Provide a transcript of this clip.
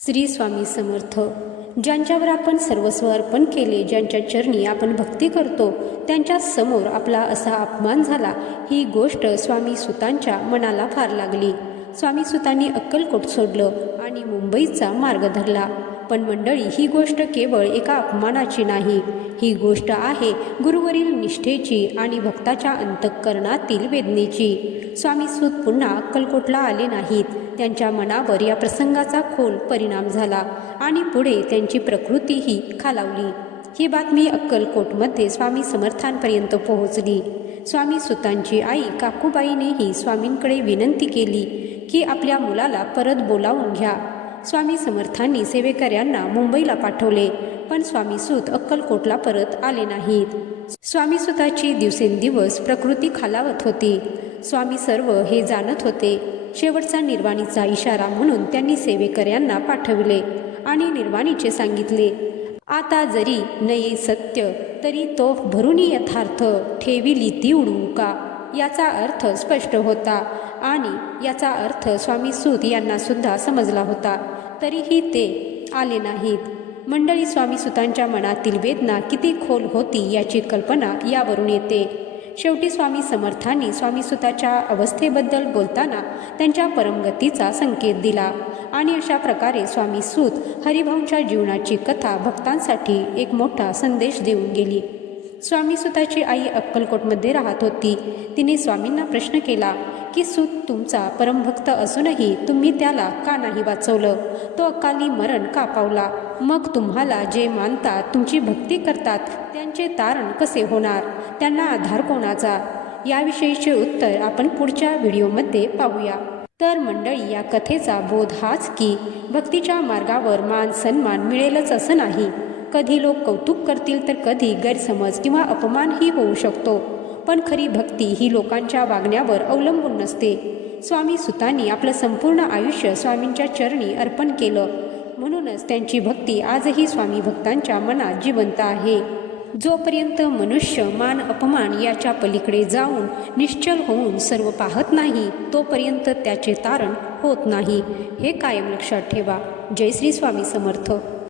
श्री स्वामी समर्थ. ज्यांच्यावर आपण सर्वस्व अर्पण केले, ज्यांच्या चरणी आपण भक्ती करतो, त्यांच्या समोर आपला असा अपमान झाला, ही गोष्ट स्वामी सुतांच्या मनाला फार लागली. स्वामी सुतांनी अक्कलकोट सोडलं आणि मुंबईचा मार्ग धरला. पण मंडळी, ही गोष्ट केवळ एका अपमानाची नाही, ही गोष्ट आहे गुरुवरील निष्ठेची आणि भक्ताच्या अंतःकरणातील वेदनेची. स्वामी सूत पुन्हा अक्कलकोटला आले नाहीत. त्यांच्या मनावर या प्रसंगाचा खोल परिणाम झाला आणि पुढे त्यांची प्रकृतीही खालावली. ही बातमी अक्कलकोटमध्ये स्वामी समर्थांपर्यंत पोहोचली. स्वामी सुतांची आई काकूबाईनेही स्वामींकडे विनंती केली की आपल्या मुलाला परत बोलावून घ्या. स्वामी समर्थांनी सेवेकऱ्यांना मुंबईला पाठवले, पण स्वामी सूत अक्कलकोटला परत आले नाहीत. स्वामी सुताची दिवसेंदिवस प्रकृती खालावत होती. स्वामी सर्व हे जाणत होते. शेवटचा निर्वाणीचा इशारा म्हणून त्यांनी सेवेकऱ्यांना पाठविले आणि निर्वाणीचे सांगितले, आता जरी नये सत्य तरी तो भरुनी यथार्थ ठेविली ती उडवू का. याचा अर्थ स्पष्ट होता आणि याचा अर्थ स्वामी सूत यांना सुद्धा समजला होता. तरीही ते आले नाहीत. मंडळी, स्वामी सुतांच्या मनातील वेदना किती खोल होती याची कल्पना यावरून येते. शेवटी स्वामी समर्थांनी स्वामी सुताच्या अवस्थेबद्दल बोलताना त्यांच्या परमगतीचा संकेत दिला आणि अशा प्रकारे स्वामी सूत हरिभाऊंच्या जीवनाची कथा भक्तांसाठी एक मोठा संदेश देऊन गेली. स्वामी सुताची आई अक्कलकोटमध्ये राहत होती. तिने स्वामींना प्रश्न केला की सूत तुमचा परमभक्त असूनही तुम्ही त्याला का नाही वाचवलं? तो अकाली मरण का पावला? मग तुम्हाला जे मानतात, तुमची भक्ती करतात, त्यांचे तारण कसे होणार? त्यांना आधार कोणाचा? याविषयीचे उत्तर आपण पुढच्या व्हिडिओमध्ये पाहूया. तर मंडळी, या कथेचा बोध हाच की भक्तीच्या मार्गावर मान सन्मान मिळेलच असं नाही. कधी लोक कौतुक करतील तर कधी गैरसमज किंवा अपमानही होऊ शकतो. पण खरी भक्ती ही लोकांच्या वागण्यावर अवलंबून नसते. स्वामी सुतांनी आपलं संपूर्ण आयुष्य स्वामींच्या चरणी अर्पण केलं. म्हणूनच त्यांची भक्ती आजही स्वामी भक्तांच्या मनात जिवंत आहे. जोपर्यंत मनुष्य मान अपमान याच्या पलीकडे जाऊन निश्चल होऊन सर्व पाहत नाही, तोपर्यंत त्याचे तारण होत नाही. हे कायम लक्षात ठेवा. जय श्री स्वामी समर्थ.